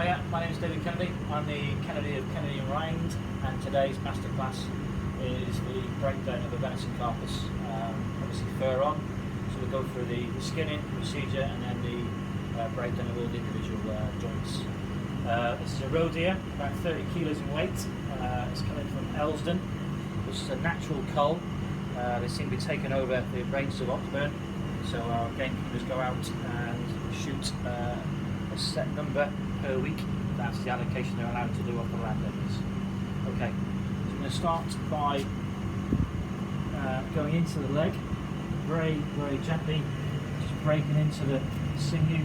Hiya, my name is David Kennedy. I'm the Kennedy of Kennedy and Rind, and today's masterclass is the breakdown of a venison carcass. Obviously fur on, so we'll go through the skinning procedure and then the breakdown of all the individual joints. This is a roe deer, about 30 kilos in weight. It's coming from Elsdon, which is a natural cull. They seem to be taking over the ranges of Oxburn, so our gamekeepers go out and shoot a set number per week. That's the allocation they're allowed to do off the landowners. Okay, so I'm going to start by going into the leg, very gently, just breaking into the sinew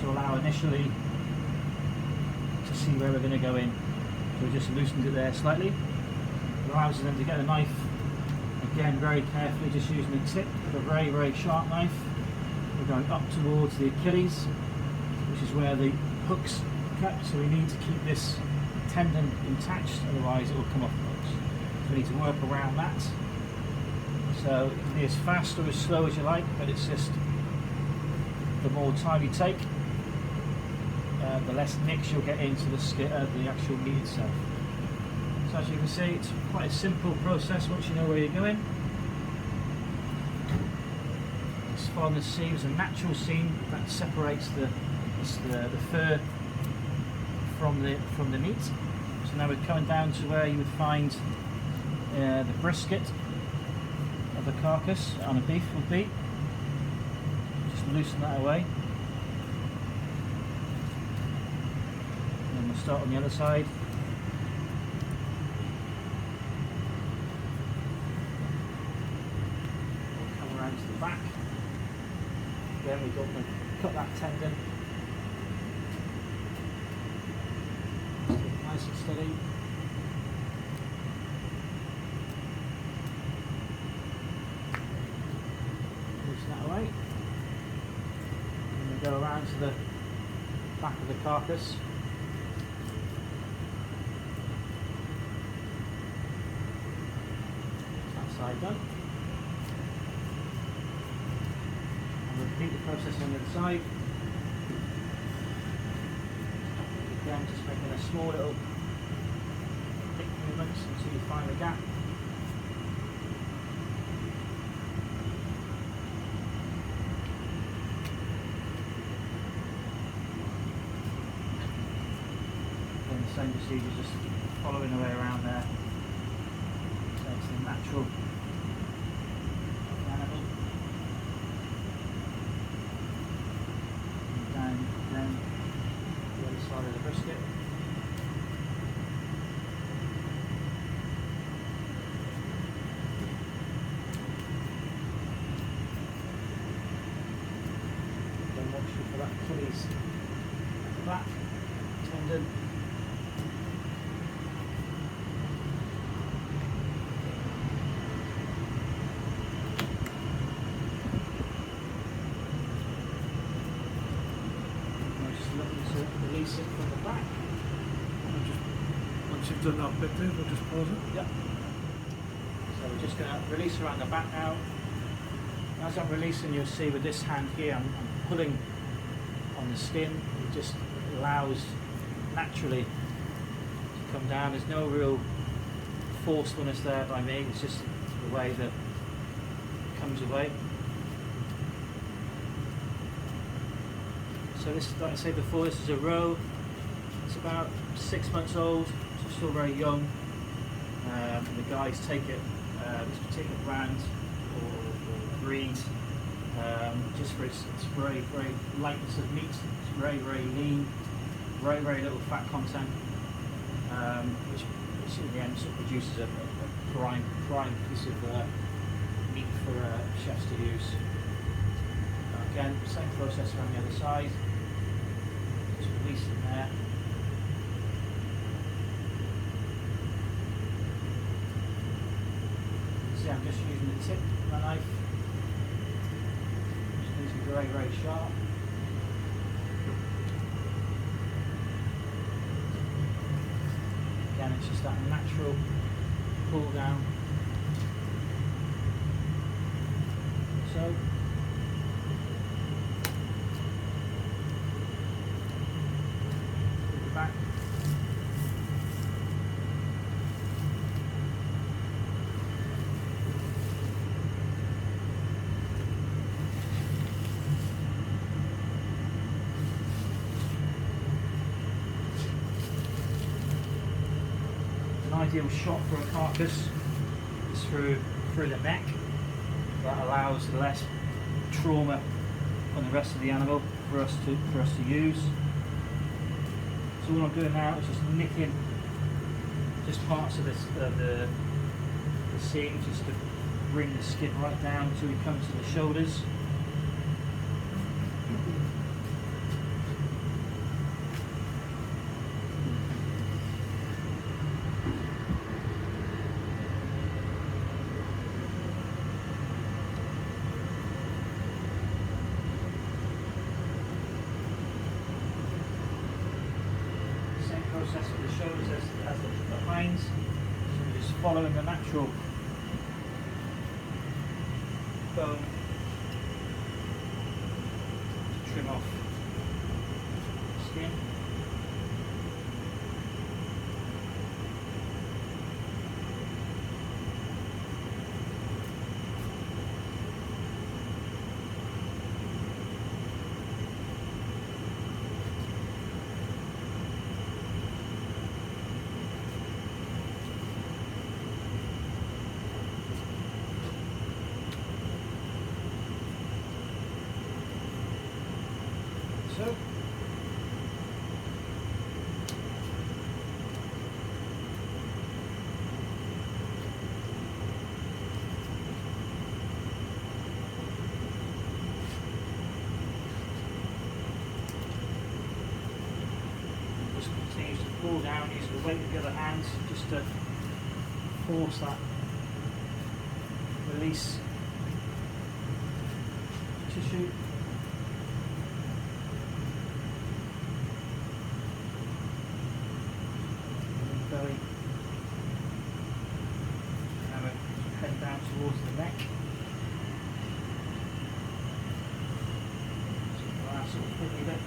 to allow initially to see where we're going to go in. So we just loosened it there slightly. It allows us then to get a knife, again very carefully, just using the tip of a very sharp knife. We're going up towards the Achilles, which is where the hook's kept, so we need to keep this tendon intact, otherwise it will come off the hooks. So we need to work around that. So it can be as fast or as slow as you like, but it's just the more time you take, the less nicks you'll get into the actual meat itself. So as you can see, it's quite a simple process once you know where you're going. Just follow the seam, it's a natural seam that separates the fur from the meat. So now we're coming down to where you would find the brisket of the carcass on a beef would be. Just loosen that away. And then we'll start on the other side. We'll come around to the back. Then we've got to cut that tendon. Nice and steady. Loosen that away. And we go around to the back of the carcass. That side done. And repeat the process on the other side. Again, just making a small little pick movements until you find the gap. Then the same procedure, just following the way around there. So it's the natural animal. And down the other side of the brisket. Then watch for that Achilles at the back, tendon. Release it from the back. Once you've done that bit there, we'll just pause it. Yep. So we're just going to release around the back now. As I'm releasing, you'll see with this hand here, I'm pulling on the skin. It just allows naturally to come down. There's no real forcefulness there by me. It's just the way that it comes away. So this, like I said before, this is a roe. It's about 6 months old, so still very young. And the guys take it, this particular brand or breed, just for its very lightness of meat. It's very lean, very little fat content, which in the end sort of produces a prime piece of meat for chefs to use. Again, same process around the other side. Just release it there. See, I'm just using the tip of my knife. Just needs to be very sharp. Again, it's just that natural pull down. So. ideal shot for a carcass is through the neck. That allows less trauma on the rest of the animal for us to use. So what I'm doing now is just nicking just parts of this the seam, just to bring the skin right down until we come to the shoulders. Process for the shoulders as the hinds. So we're just following the natural bone to trim off the skin. So, just continues to pull down using the weight of the other hand just to force that release tissue. Belly, now we head down towards the neck. So the last sort of fiddly bit.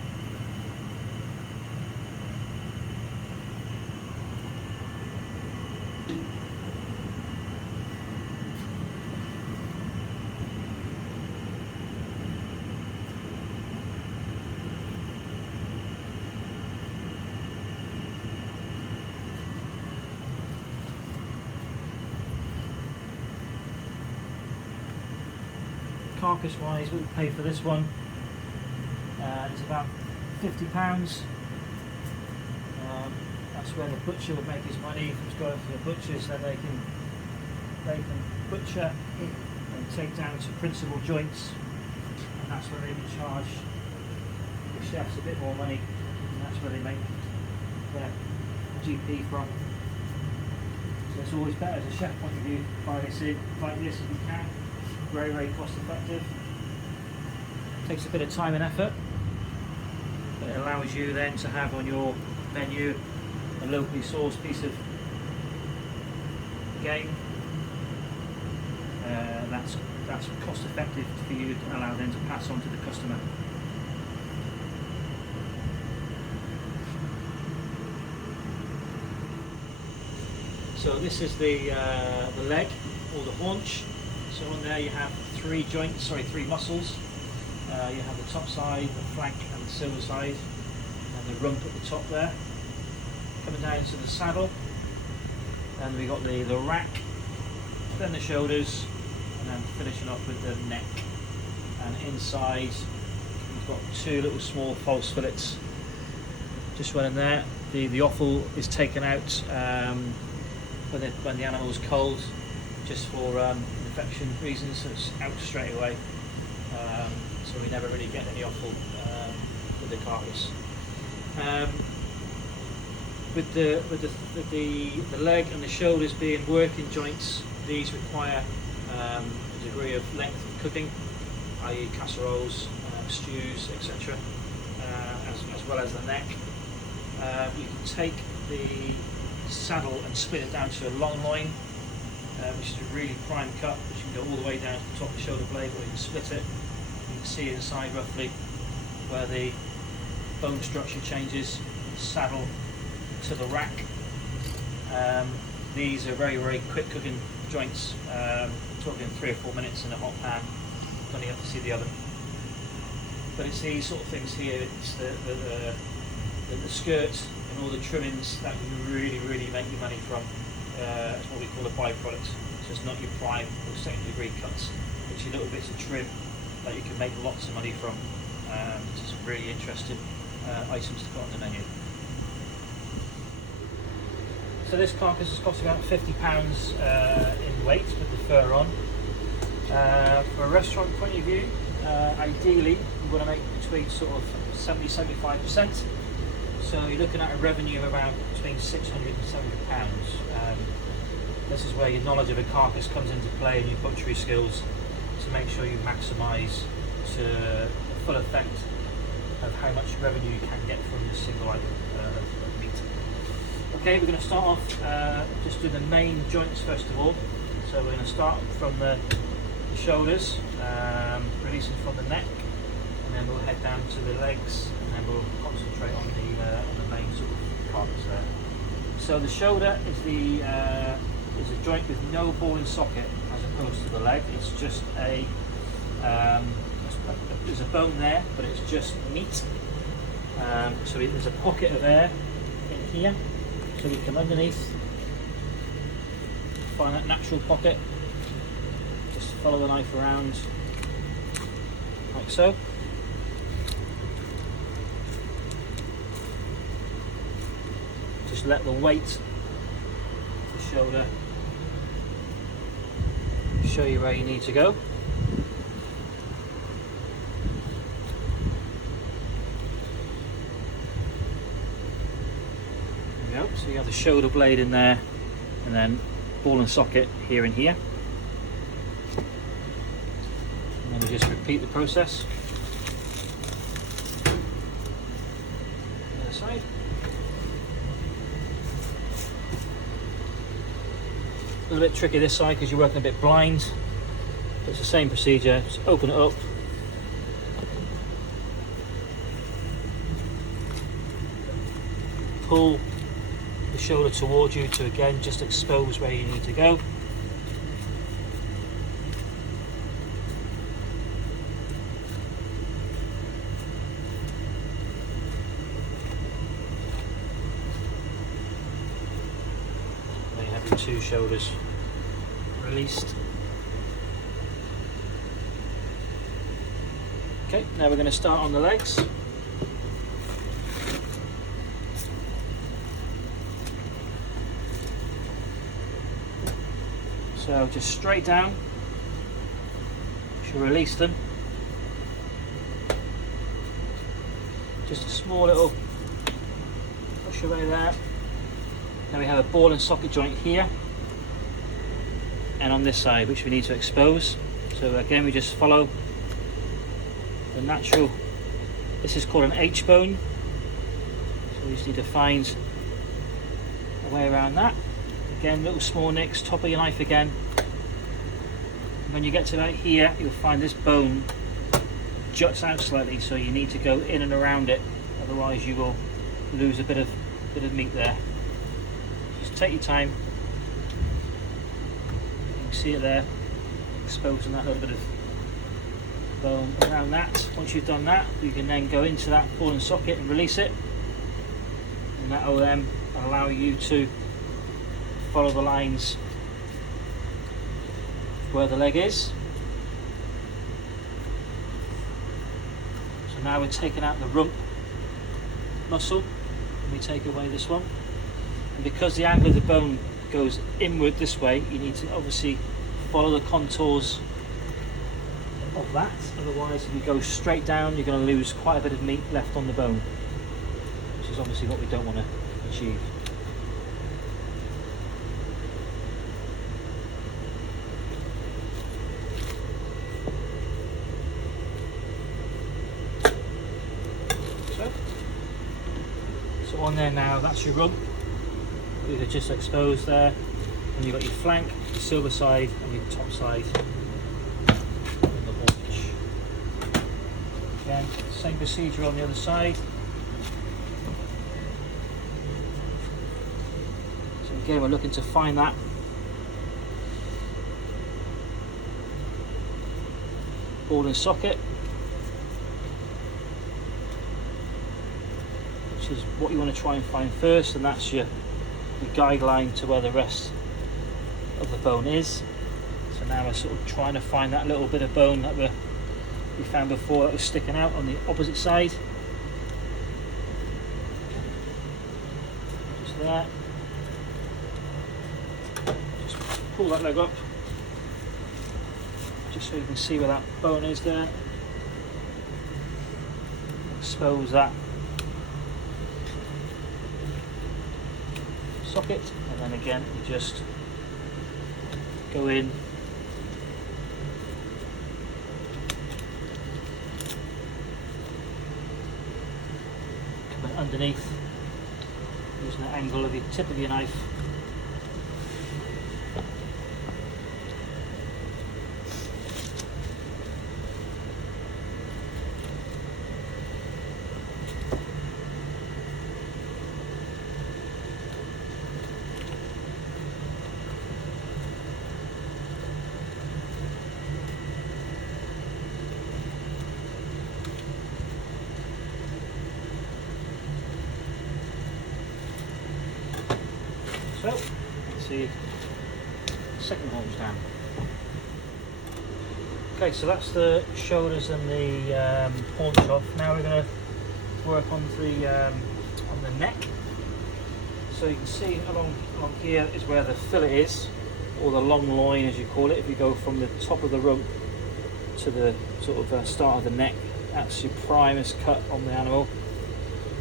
Carcass wise, what we pay for this one is about £50. That's where the butcher would make his money. If he's going for the butchers, then they can butcher and take down to principal joints, and that's where they would charge the chefs a bit more money, and that's where they make their GP from. So it's always better as a chef point of view to buy this in like this if you can. Very, very cost effective. Takes a bit of time and effort, but it allows you then to have on your menu a locally sourced piece of game. That's cost effective for you to allow them to pass on to the customer. So this is the leg or the haunch. So on there you have three muscles. You have the top side, the flank and the silver side, and the rump at the top there. Coming down to the saddle, and we got the rack, then the shoulders, and then finishing off with the neck. And inside we've got two little small false fillets just running there. The offal is taken out when the animal is cold, just for infection reasons, so it's out straight away. So we never really get any offal with the carcass. With the leg and the shoulders being working joints, these require a degree of length of cooking, i.e. casseroles, stews, etc., as well as the neck. You can take the saddle and split it down to a long loin, which is a really prime cut, which you can go all the way down to the top of the shoulder blade, or you can split it. You can see inside roughly where the bone structure changes, saddle to the rack. These are very, very quick cooking joints, talking 3 or 4 minutes in a hot pan, don't even have to see the oven. But it's these sort of things here, it's the skirt and all the trimmings that you really, really make your money from. it's what we call a byproduct. So it's not your prime or second degree cuts. It's your little bits of trim that you can make lots of money from. It's some really interesting items to put on the menu. So this carcass has cost about £50 in weight with the fur on. For a restaurant point of view, ideally you want to make between sort of 70-75%. So you're looking at a revenue of about between £600 and £700. This is where your knowledge of a carcass comes into play and your butchery skills to make sure you maximise to the full effect of how much revenue you can get from this single item of meat. Okay, we're going to start off just doing the main joints first of all. So we're going to start from the shoulders, releasing from the neck, and then we'll head down to the legs, and then we'll concentrate on the main sort of carcass there. So the shoulder is a joint with no ball and socket as opposed to the leg. It's just there's a bone there, but it's just meat. So there's a pocket of air in here, so we come underneath, find that natural pocket, just follow the knife around like so. Just let the weight of the shoulder show you where you need to go. There we go. So you have the shoulder blade in there, and then ball and socket here and here. And then we just repeat the process. The other side. A little bit tricky this side because you're working a bit blind, but it's the same procedure. Just open it up, pull the shoulder towards you to again just expose where you need to go. There you have your two shoulders released. Okay, now we're going to start on the legs. So just straight down, should release them. Just a small little push away there. Now we have a ball and socket joint here, and on this side, which we need to expose. So again, we just follow the natural, this is called an H bone. So we just need to find a way around that. Again, little small nicks, top of your knife again. When you get to about here, you'll find this bone juts out slightly, so you need to go in and around it, otherwise you will lose a bit of meat there. Just take your time. You can see it there, exposing that little bit of bone around that. Once you've done that, you can then go into that ball and socket and release it, and that will then allow you to follow the lines where the leg is. So now we're taking out the rump muscle, and we take away this one. And because the angle of the bone goes inward this way, you need to obviously follow the contours of that. Otherwise, if you go straight down, you're going to lose quite a bit of meat left on the bone, which is obviously what we don't want to achieve. So on there now, that's your rump. These are just exposed there, and you've got your flank, your silver side, and your top side. And the haunch. Again, same procedure on the other side. So again, we're looking to find that ball and socket, which is what you want to try and find first, and that's your guideline to where the rest of the bone is. So now we're sort of trying to find that little bit of bone that we found before that was sticking out on the opposite side. Just there. Just pull that leg up, just so you can see where that bone is there. Expose that socket, and then again you just go in coming underneath using the angle of the tip of your knife. So, let's see, second horns down. Okay, so that's the shoulders and the haunch off. Now we're going to work on the neck. So you can see along here is where the fillet is, or the long loin as you call it. If you go from the top of the rump to the sort of start of the neck, that's your primest cut on the animal.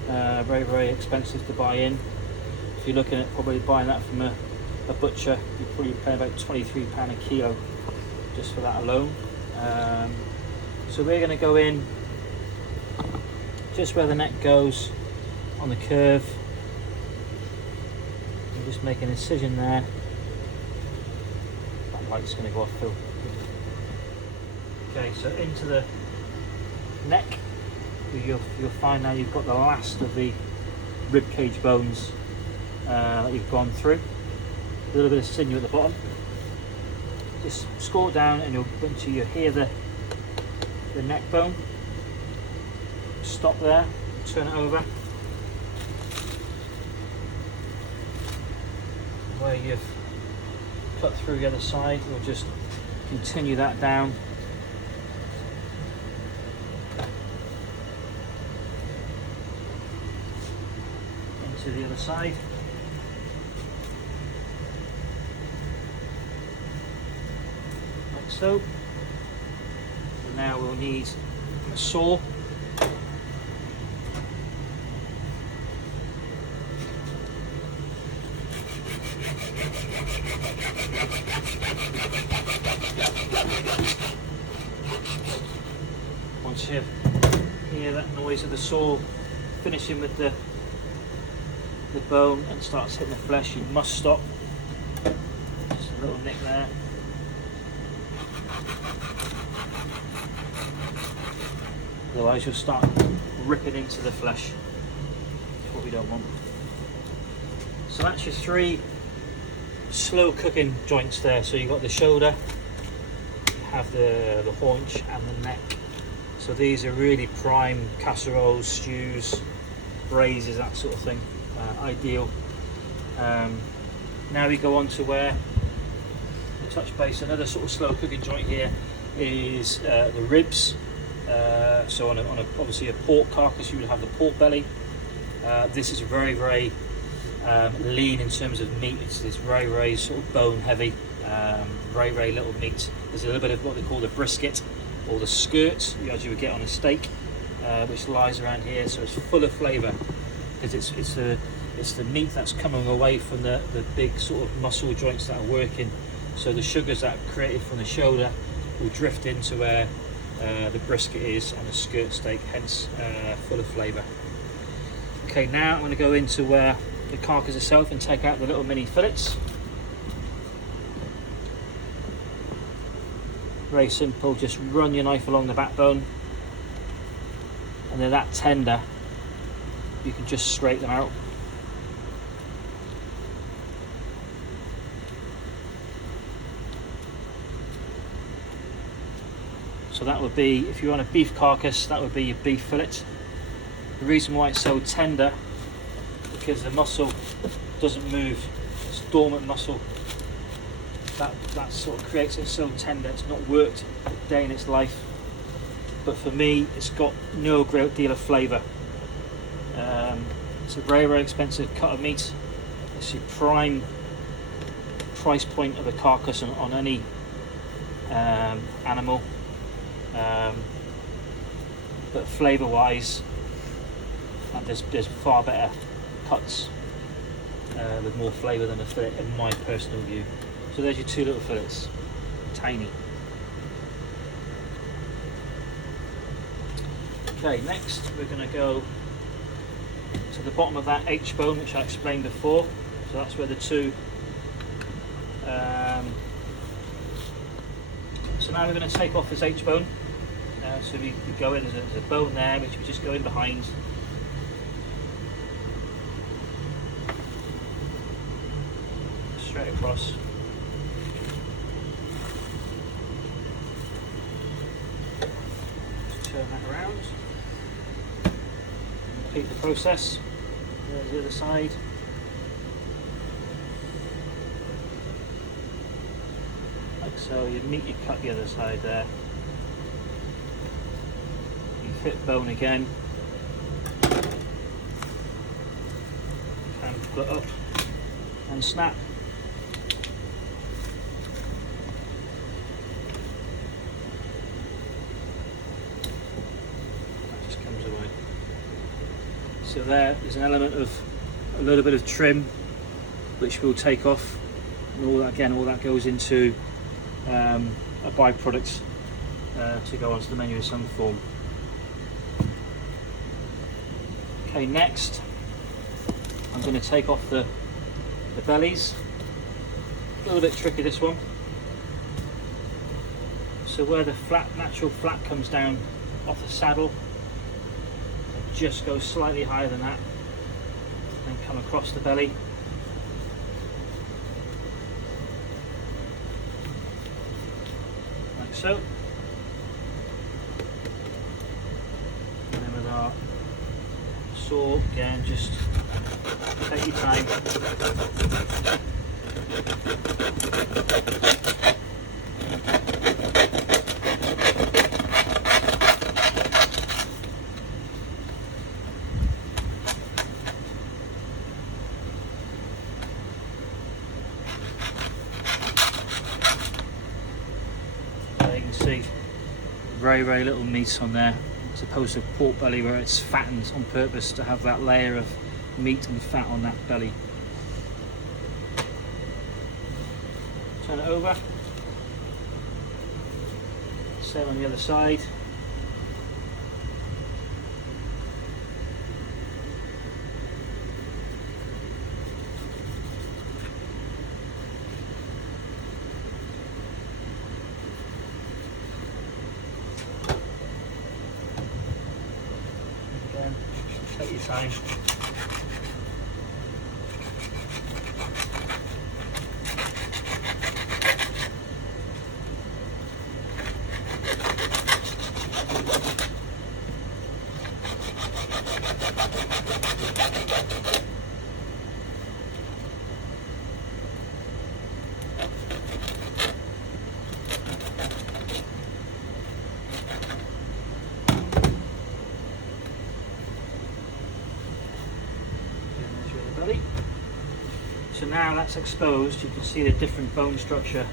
Very, very expensive to buy in. If you're looking at probably buying that from a butcher, you're probably paying about £23 a kilo just for that alone. So we're going to go in just where the neck goes on the curve. And just make an incision there. That light's going to go off, Phil. Okay, so into the neck, you'll find now you've got the last of the rib cage bones that you've gone through. A little bit of sinew at the bottom. Just score down, and until you hear the neck bone. Stop there, turn it over. Where you've cut through the other side, we'll just continue that down. Into the other side. So now we'll need a saw. Once you hear that noise of the saw finishing with the bone and starts hitting the flesh, you must stop. Just a little nick there. Otherwise you'll start ripping into the flesh. That's what we don't want. So that's your three slow cooking joints there. So you've got the shoulder, you have the haunch and the neck. So these are really prime casseroles, stews, braises, that sort of thing. Ideal. Now we go on to where the touch base. Another sort of slow cooking joint here is the ribs. So on obviously a pork carcass, you would have the pork belly. This is very, very lean in terms of meat. It's very, very sort of bone heavy, very, very little meat. There's a little bit of what they call the brisket or the skirt, as you would get on a steak, which lies around here. So it's full of flavour because it's the meat that's coming away from the big sort of muscle joints that are working. So the sugars that are created from the shoulder will drift into where the brisket is on a skirt steak, hence full of flavour. Okay, now I'm going to go into the carcass itself and take out the little mini fillets. Very simple, just run your knife along the backbone, and they're that tender you can just scrape them out. So that would be, if you're on a beef carcass, that would be your beef fillet. The reason why it's so tender, because the muscle doesn't move, it's dormant muscle. that sort of creates it so tender. It's not worked a day in its life, but for me it's got no great deal of flavour. It's a very expensive cut of meat. It's your prime price point of a carcass on any animal, but flavour wise, there's far better cuts with more flavour than a fillet in my personal view. So there's your two little fillets, tiny. Okay, next we're going to go to the bottom of that H-bone which I explained before. So that's where the two. So now we're going to take off this H-bone. So we go in, there's a bone there which we just go in behind. Straight across. Just turn that around. Repeat the process. There's the other side. Like so, you cut the other side there. You fit bone again. And put up and snap. That just comes away. So there's an element of a little bit of trim which we'll take off, and all that goes into a byproduct to go onto the menu in some form. Okay, next I'm going to take off the bellies. A little bit tricky, this one. So where the natural flat comes down off the saddle, just go slightly higher than that, and come across the belly. Like so. And then with our saw, again, just take your time. There you can see very little meat on there, as opposed to pork belly where it's fattened on purpose to have that layer of meat and fat on that belly. Turn it over. Same on the other side. Again, take your time. So now that's exposed, you can see the different bone structure.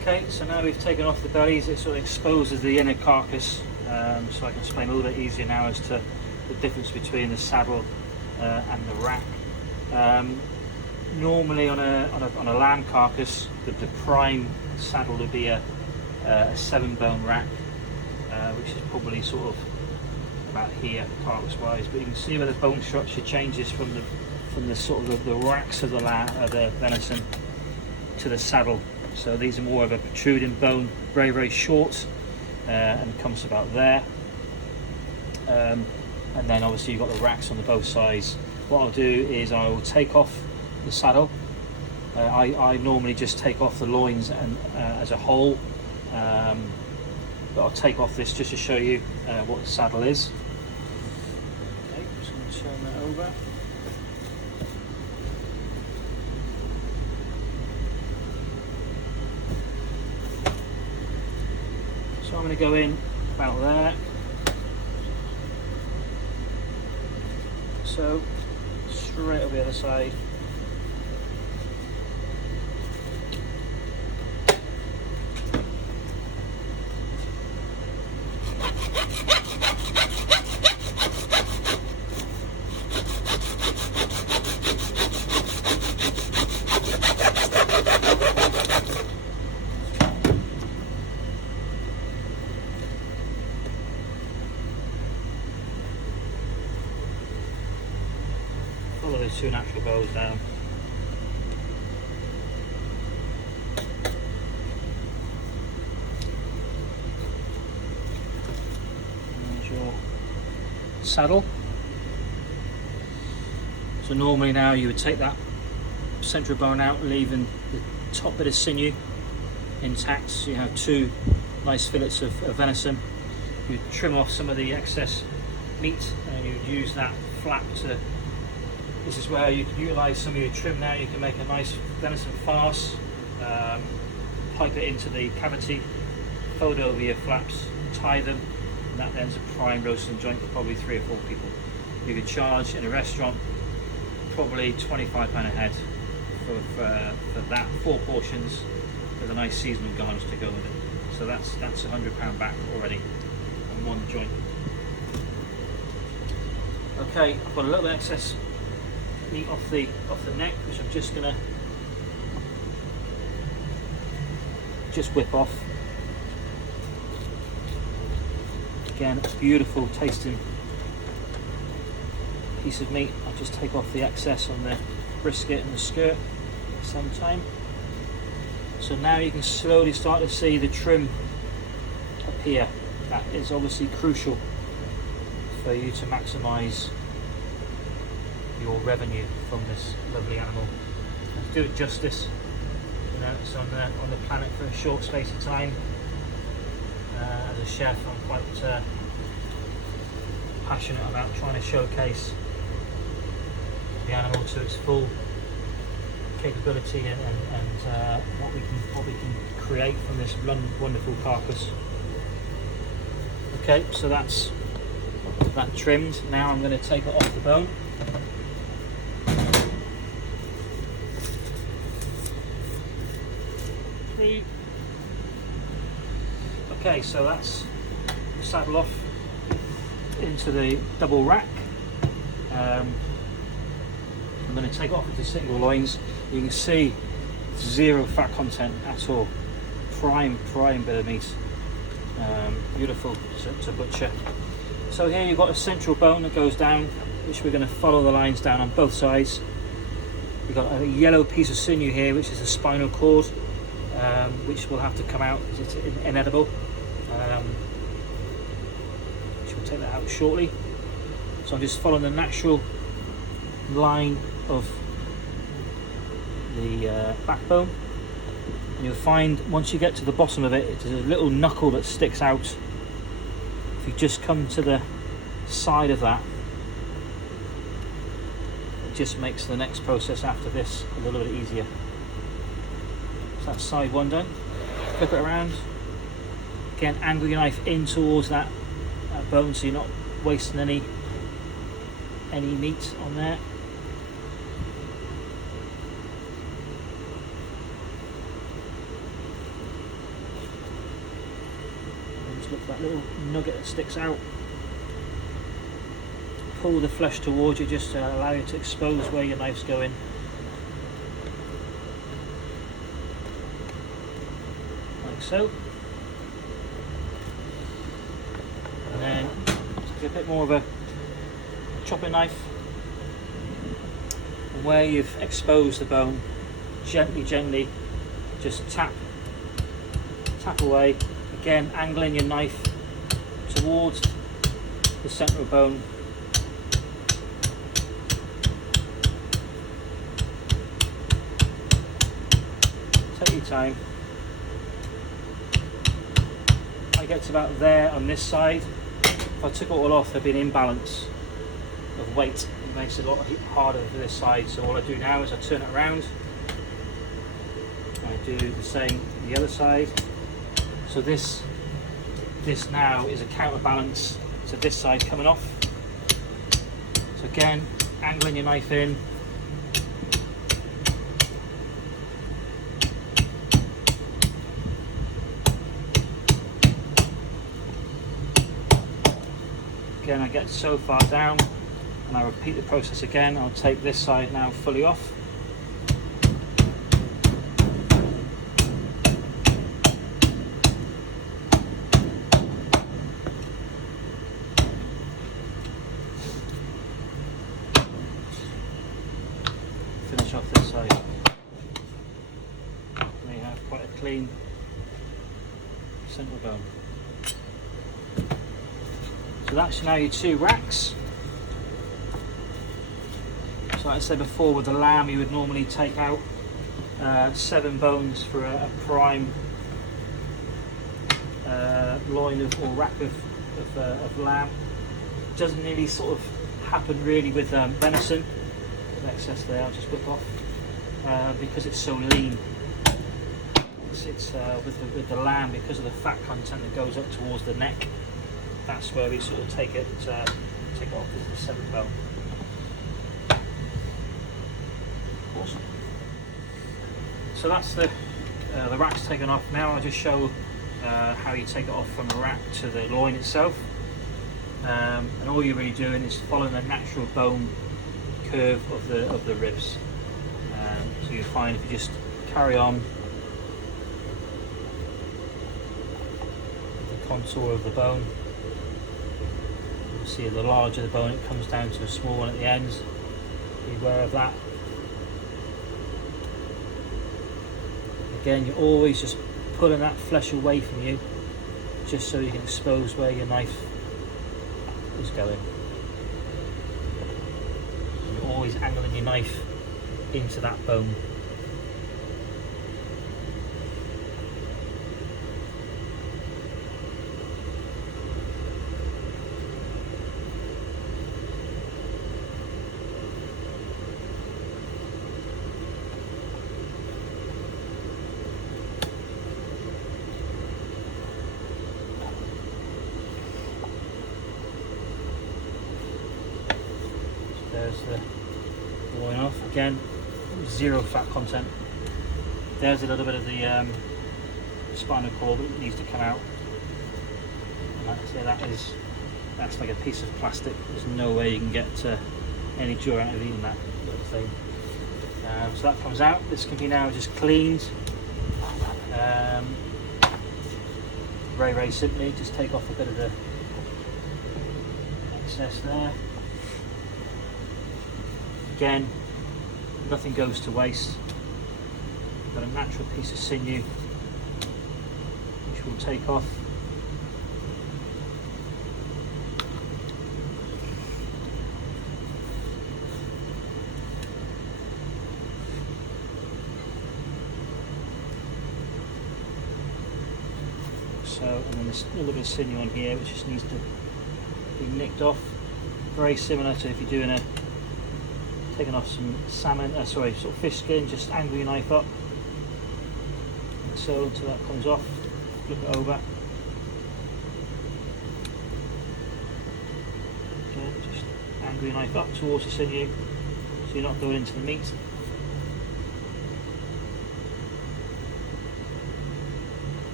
Okay, so now we've taken off the bellies, it sort of exposes the inner carcass, so I can explain a little bit easier now as to the difference between the saddle and the rack. Normally on a lamb carcass, the prime saddle would be a 7-bone rack, which is probably sort of about here carcass wise, but you can see where the bone structure changes from the sort of the racks of the venison to the saddle. So these are more of a protruding bone, very short, and comes about there. And then obviously you've got the racks on both sides. What I'll do is I will take off the saddle. I normally just take off the loins and as a whole, but I'll take off this just to show you what the saddle is. Okay, just going to turn that over. So I'm going to go in about there. So straight over the other side. Follow those two natural bows down. There's your saddle. So normally now you would take that central bone out, leaving the top bit of sinew intact. So you have two nice fillets of venison. You trim off some of the excess meat and you use that flap to. This is where you can utilise some of your trim now. You can make a nice venison farce, pipe it into the cavity, fold over your flaps, tie them, and that then's a prime roasting joint for probably 3 or 4 people. You could charge in a restaurant probably £25 a head for that, 4 portions with a nice seasonal garnish to go with it. So that's £100 back already on one joint. Okay, I've got a little bit of excess meat off the neck, which I'm just gonna whip off. Again, a beautiful tasting piece of meat. I'll just take off the excess on the brisket and the skirt at the same time. So now you can slowly start to see the trim appear. That is obviously crucial for you to maximise your revenue from this lovely animal. Let's do it justice. You know, it's on the planet for a short space of time. As a chef, I'm quite passionate about trying to showcase the animal to its full capability and what we can create from this wonderful carcass. Okay, so that's that trimmed. Now I'm going to take it off the bone. Okay, so that's the saddle off into the double rack. I'm going to take it off into single loins. You can see 0 fat content at all. Prime bit of meat. Beautiful to butcher. So here you've got a central bone that goes down, which we're going to follow the lines down on both sides. We've got a yellow piece of sinew here, which is the spinal cord, which will have to come out because it's inedible. Which we'll take that out shortly. So I'm just following the natural line of the backbone, and you'll find once you get to the bottom of it, there's a little knuckle that sticks out. If you just come to the side of that, it just makes the next process after this a little bit easier. So that's side one done. Flip it around. Again, angle your knife in towards that bone so you're not wasting any meat on there. And just look for that little nugget that sticks out. Pull the flesh towards you just to allow you to expose where your knife's going. Like so. And then take a bit more of a chopping knife, and where you've exposed the bone, gently just tap away. Again, angling your knife towards the central bone. Take your time. I get to about there on this side. If I took it all off, there'd be an imbalance of weight. It makes it a lot harder for this side. So all I do now is I turn it around. I do the same on the other side. So this this now is a counterbalance to this side coming off. So again, angling your knife in. Again, I get so far down and I repeat the process again. I'll take this side now fully off. Finish off this side. There you have quite a clean central bone. So that's now your two racks. So like I said before, with the lamb you would normally take out 7 bones for a prime loin or rack of lamb. Doesn't really sort of happen really with venison. There's excess there, I'll just whip off because it's so lean. It's with the lamb, because of the fat content that goes up towards the neck. That's where we sort of take it off as the 7th bone. Awesome. So that's the rack's taken off. Now I'll just show how you take it off from the rack to the loin itself. And all you're really doing is following the natural bone curve of the ribs. So you find if you just carry on the contour of the bone. See, the larger the bone, it comes down to a small one at the ends. Be aware of that. Again, you're always just pulling that flesh away from you, just so you can expose where your knife is going. You're always angling your knife into that bone. There's the loin off. Again, 0 fat content. There's a little bit of the spinal cord that needs to come out. And that's like a piece of plastic. There's no way you can get any joy out of eating that little thing. So that comes out. This can be now just cleaned. Very simply, just take off a bit of the excess there. Again, nothing goes to waste. Got a natural piece of sinew which we'll take off. So, and then there's a little bit of sinew on here which just needs to be nicked off. Very similar to if you're doing taking off some salmon, sort of fish skin, just angle your knife up, like so, until that comes off, flip it over. Again, just angle your knife up towards the sinew, so you're not going into the meat.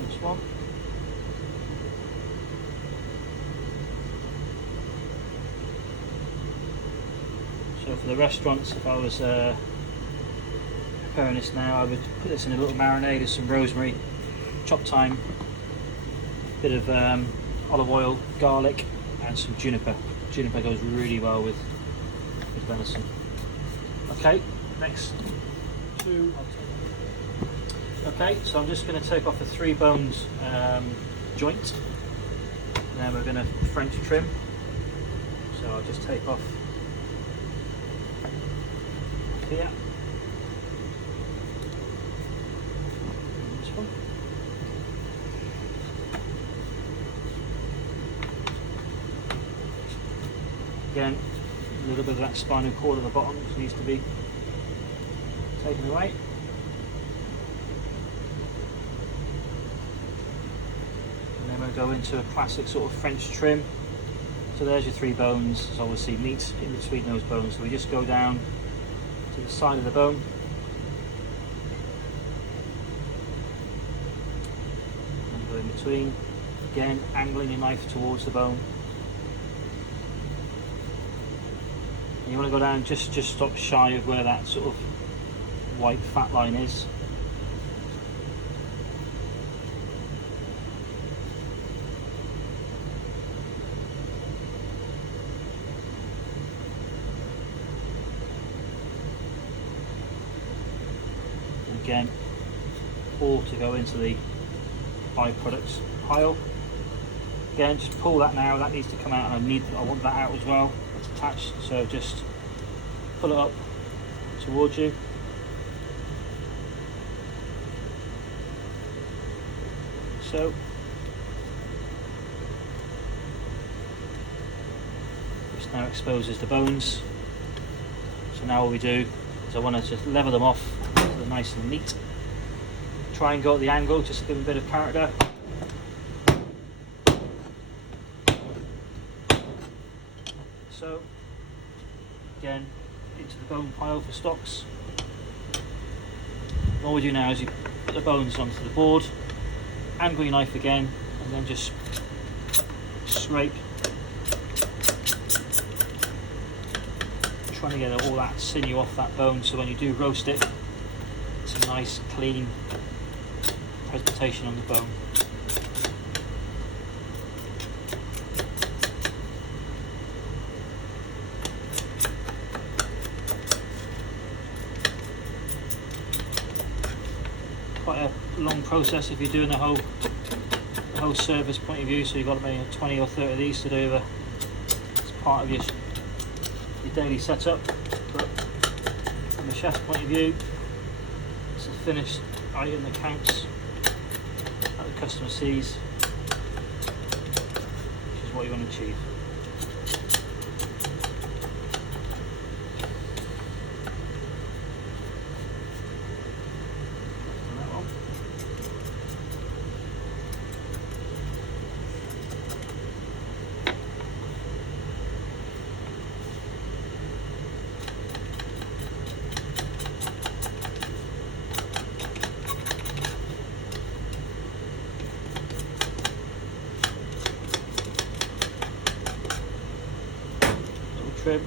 Next one. So for the restaurants, if I was preparing this now, I would put this in a little marinade with some rosemary, chopped thyme, a bit of olive oil, garlic, and some juniper. Juniper goes really well with venison. Okay, next two. Okay, so I'm just going to take off the 3 bones joint, and then we're going to French trim. So I'll just take off here. This one. Again, a little bit of that spinal cord at the bottom which needs to be taken away. go into a classic sort of French trim. So there's your 3 bones. There's obviously meat in between those bones. So we just go down to the side of the bone. And go in between. Again, angling your knife towards the bone. And you want to go down just stop shy of where that sort of white fat line is. Again, all to go into the byproducts pile. Again, just pull that now. That needs to come out, and I want that out as well. It's attached, so just pull it up towards you. So. This now exposes the bones. So now what we do is I want to just level them off so they're nice and neat. Try and go at the angle just to give them a bit of character. So, again, into the bone pile for stocks. And all we do now is you put the bones onto the board, angle your knife again, and then just scrape, trying to get all that sinew off that bone, so when you do roast it, it's a nice clean presentation on the bone. Quite a long process if you're doing the whole service point of view, so you've got maybe 20 or 30 of these to do as part of your daily setup. But from the chef's point of view, it's a finished item that counts, that the customer sees, which is what you want to achieve. Trim.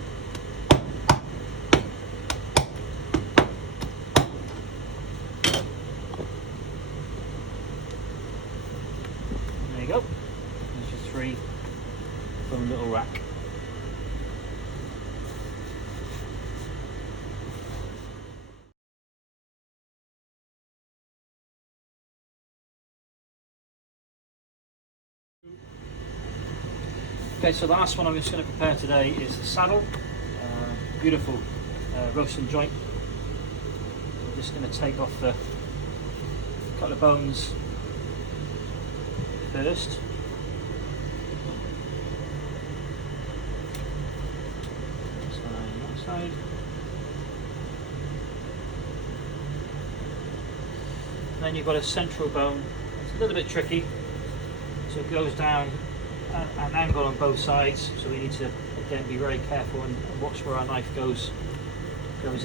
There you go. There's your 3 fun little rack. Okay, so the last one I'm just going to prepare today is the saddle. Beautiful roasting joint. I'm just going to take off the couple of bones first. That side. And then you've got a central bone. It's a little bit tricky, so it goes down an angle on both sides, so we need to again be very careful and watch where our knife goes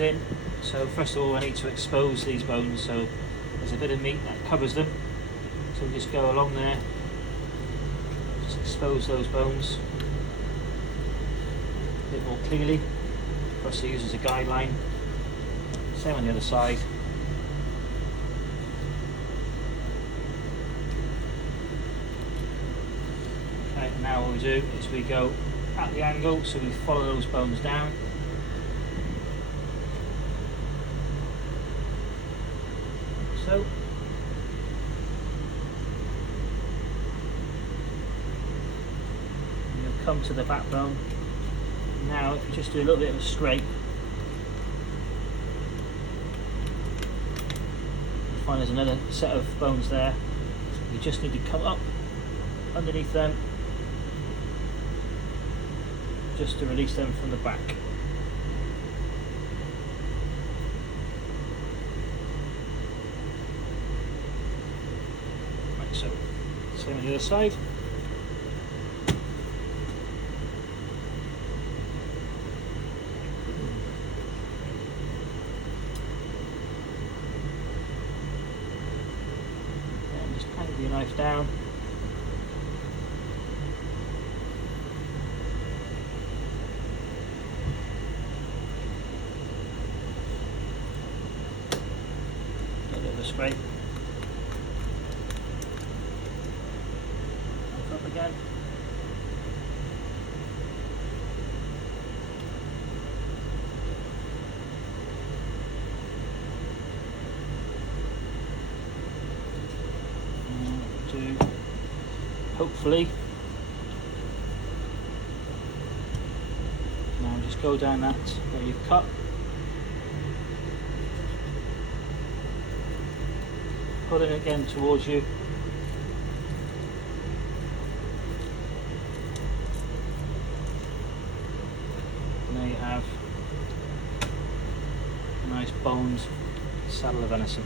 in. So first of all I need to expose these bones, so there's a bit of meat that covers them, so we just go along there, just expose those bones a bit more clearly for us to use as a guideline. Same on the other side. Now what we do is we go at the angle, so we follow those bones down. So. And you'll come to the backbone. Now if you just do a little bit of a scrape, you find there's another set of bones there. You just need to come up underneath them, just to release them from the back. Like so. Same on the other side. your knife down. A little bit of a scrape. Up again. To hopefully now just go down that where you've cut, put it again towards you, and there you have a nice boned saddle of venison,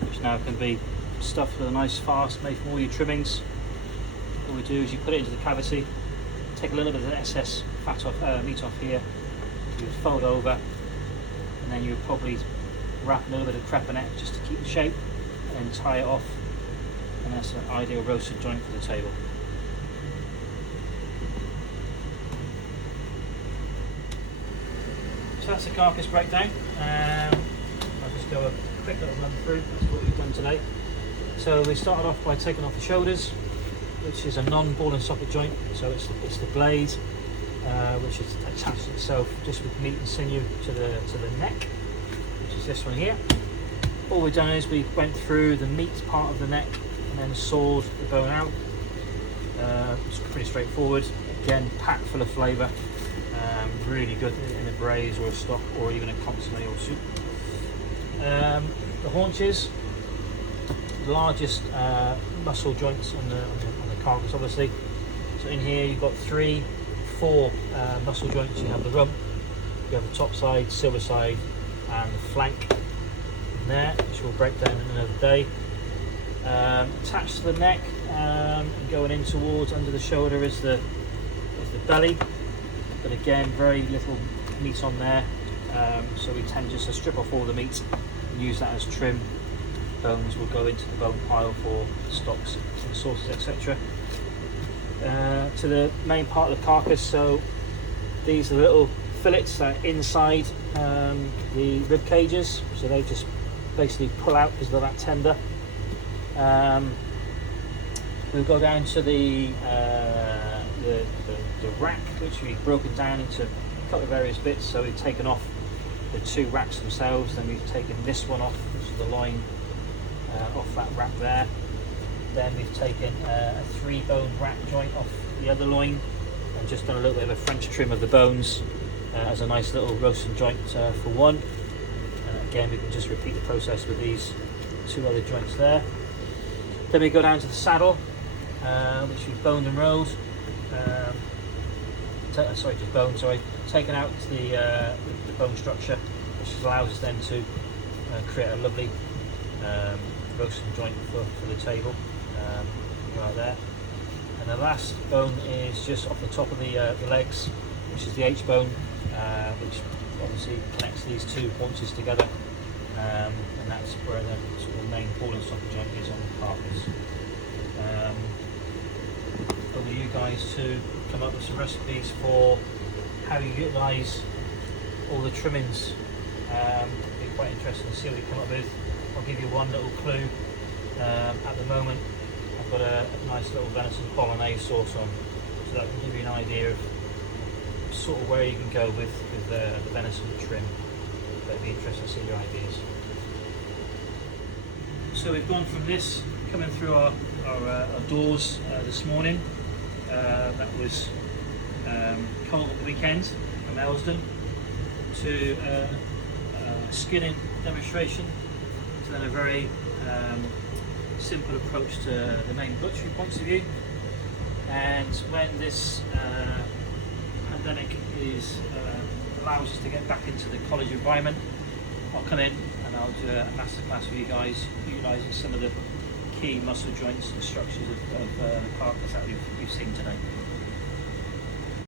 which now can be stuffed with a nice fast made from all your trimmings. What we do is you put it into the cavity, take a little bit of the excess fat off, meat off here, you would fold over, and then you would probably wrap a little bit of crepinette just to keep the shape, and then tie it off, and that's an ideal roasted joint for the table. So that's the carcass breakdown. I'll just go a quick little run through. That's what we've done today. So we started off by taking off the shoulders, which is a non-ball and socket joint. So it's the blade, which is attached itself just with meat and sinew to the neck, which is this one here. All we've done is we went through the meat part of the neck and then sawed the bone out. It's pretty straightforward. Again, packed full of flavour. Really good in a braise or a stock or even a consomme or soup. The haunches, the largest muscle joints on the carcass, obviously. So in here you've got 4 muscle joints. You have the rump, you have the top side, silver side, and the flank in there, which we'll break down in another day. Attached to the neck and going in towards under the shoulder is the belly, but again very little meat on there, so we tend just to strip off all the meat and use that as trim. Bones will go into the bone pile for stocks and sauces, etc. To the main part of the carcass, so these are the little fillets that are inside the rib cages, so they just basically pull out because they're that tender. We'll go down to the rack, which we've broken down into a couple of various bits. So we've taken off the 2 racks themselves, then we've taken this one off, which is the loin, off that rack there. Then we've taken a 3-bone rack joint off the other loin and just done a little bit of a French trim of the bones as a nice little roasting joint for one. Again, we can just repeat the process with these 2 other joints there. Then we go down to the saddle, which we've boned and rolled. Taken out the bone structure, which allows us then to create a lovely roasting joint for the table, right there. And the last bone is just off the top of the legs, which is the H bone, which obviously connects these 2 haunches together, and that's where the sort of main ball and socket joint is on the carcass. Over to you guys to come up with some recipes for how you utilise all the trimmings. It'll be quite interesting to see what you come up with. I'll give you one little clue. At the moment I've got a nice little venison bolognese sauce on, so that will give you an idea of sort of where you can go with the venison trim. But it'll be interesting to see your ideas. So we've gone from this coming through our doors this morning. That was cold at the weekend from Elsden, to a skinning demonstration, to then a very simple approach to the main butchery points of view. And when this pandemic allows us to get back into the college environment, I'll come in and I'll do a masterclass with you guys, utilising some of the key muscle joints and structures of the carcass that we've seen today.